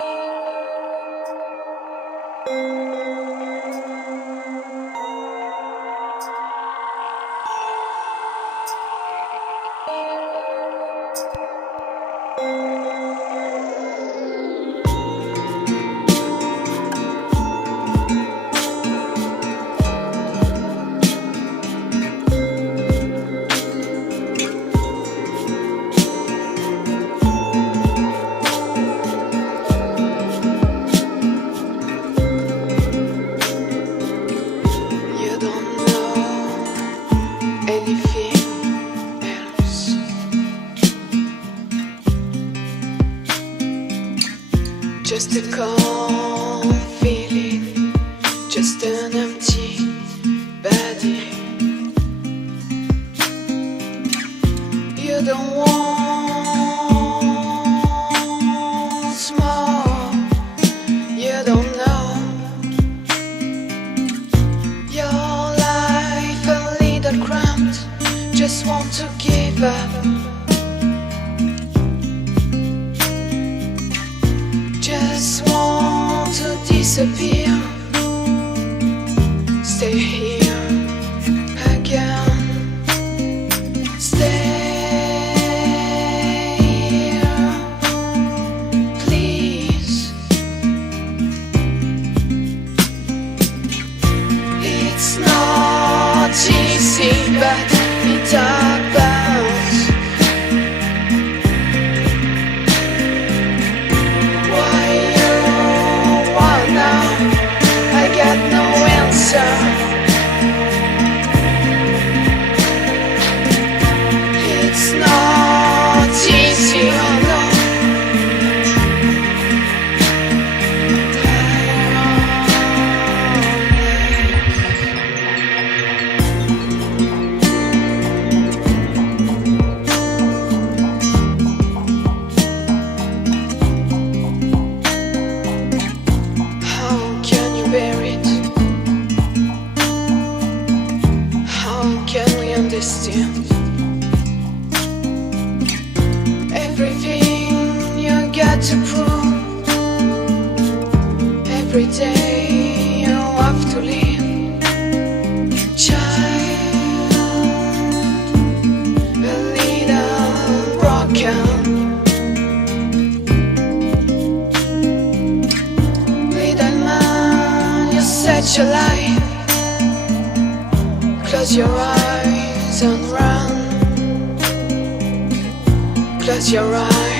You don't know anything else. Just a cold feeling, just an empty body. You don't want more. You don't know your life a little cramped. Just want to give up. Just want to disappear. Stay here again. Stay here, please. It's not easy, but it happens. Why you want now? I got no answer. It's not easy, oh no. How can you bear it? How can we understand everything you got to prove? Every day you have to live, child, a little broken. Little man, you're such a lie. Close your eyes and run. Close your eyes.